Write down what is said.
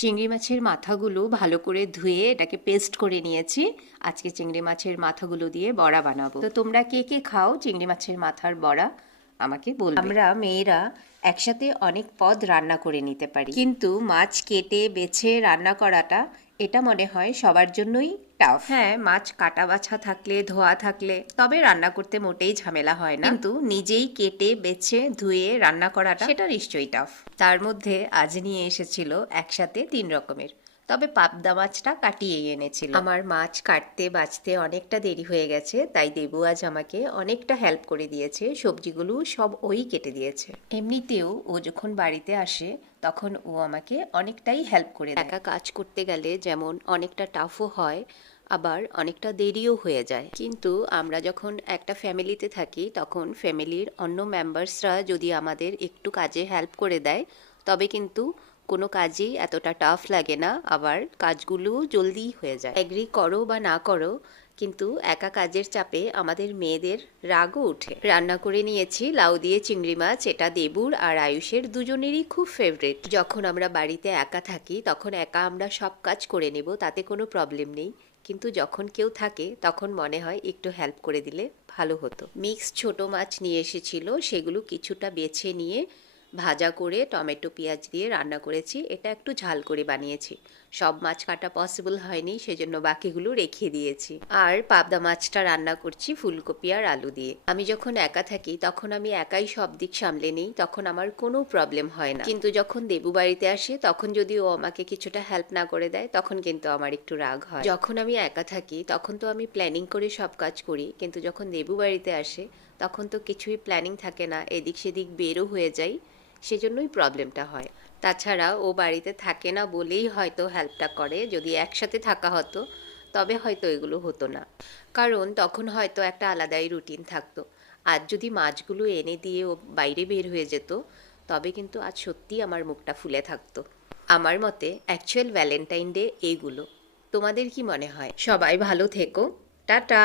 চিংড়ি মাছের মাথাগুলো ভালো করে ধুয়ে এটাকে পেস্ট করে নিয়েছি। আজকে চিংড়ি মাছের মাথাগুলো দিয়ে বড়া বানাবো। তো তোমরা কে কে খাও চিংড়ি মাছের মাথার বড়া আমাকে বলবে। আমরা মেয়েরা একসাথে অনেক পদ রান্না করে নিতে পারি, কিন্তু মাছ কেটে বেছে রান্না করাটা এটা মনে হয় সবার জন্যই টাফ। হ্যাঁ, মাছ কাটা বাছা থাকলে, ধোয়া থাকলে তবে রান্না করতে মোটেই ঝামেলা হয় না, কিন্তু নিজেই কেটে বেছে ধুয়ে রান্না করাটা সেটা নিশ্চয়ই টাফ। তার মধ্যে আজ নিয়ে এসেছিল একসাথে 3 রকমের, তবে পাবদা মাছটা কাটিয়ে এনেছিল। আমার মাছ কাটতে বাছতে অনেকটা দেরি হয়ে গেছে, তাই দেবু আজ আমাকে অনেকটা হেল্প করে দিয়েছে। সবজিগুলো সব ওই কেটে দিয়েছে। এমনিতেও ও যখন বাড়িতে আসে তখন ও আমাকে অনেকটাই হেল্প করে দেয়। একা কাজ করতে গেলে যেমন অনেকটা টাফও হয়, আবার অনেকটা দেরিও হয়ে যায়। কিন্তু আমরা যখন একটা ফ্যামিলিতে থাকি তখন ফ্যামিলির অন্য মেম্বার্সরা যদি আমাদের একটু কাজে হেল্প করে দেয় তবে কিন্তু কোনো কাজই এতটা টাফ লাগে না, আবার কাজগুলো জলদি হয়ে যায়। এগ্রি করো বা না করো, কিন্তু একা কাজের চাপে আমাদের মেয়েদের রাগও ওঠে। রান্না করে নিয়েছি লাউ দিয়ে চিংড়ি মাছ। এটা দেবুর আর আয়ুষের দুজনেরই খুব ফেভারিট। যখন আমরা বাড়িতে একা থাকি তখন একা আমরা সব কাজ করে নেব, তাতে কোনো প্রবলেম নেই, কিন্তু যখন কেউ থাকে তখন মনে হয় একটু হেল্প করে দিলে ভালো হতো। মিক্স ছোট মাছ নিয়ে এসেছিল, সেগুলো কিছুটা বেছে নিয়ে ভাজা করে টমেটো পেঁয়াজ দিয়ে রান্না করেছি। এটা একটু ঝাল করে বানিয়েছি, সব মাছ কাটা পসিবল হয়নি, সেজন্য বাকিগুলো রেখে দিয়েছি। আর পাবদা মাছটা রান্না করছি ফুলকপি আর আলু দিয়ে। আমি যখন একা থাকি তখন আমি একাই সব দিক সামলে নিই, তখন আমার কোনো প্রবলেম হয় না। কিন্তু যখন দেবু বাড়িতে আসে তখন যদি ও আমাকে কিছুটা হেল্প না করে দেয় তখন কিন্তু আমার একটু রাগ হয়। যখন আমি একা থাকি তখন তো আমি প্ল্যানিং করে সব কাজ করি, কিন্তু যখন দেবু বাড়িতে আসে তখন তো কিছুই প্ল্যানিং থাকে না, এদিক সেদিক বেরও হয়ে যাই, সেজন্যই প্রবলেমটা হয়। তাছাড়া ও বাড়িতে থাকে না বলেই হয়তো হেল্পটা করে, যদি একসাথে থাকা হতো তবে হয়তো এগুলো হতো না, কারণ তখন হয়তো একটা আলাদাই রুটিন থাকতো। আজ যদি মাছগুলো এনে দিয়ে ও বাইরে বের হয়ে যেত তবে কিন্তু আজ সত্যিই আমার মুখটা ফুলে থাকতো। আমার মতে অ্যাকচুয়াল ভ্যালেন্টাইন ডে এইগুলো। তোমাদের কি মনে হয়? সবাই ভালো থেকো, টাটা।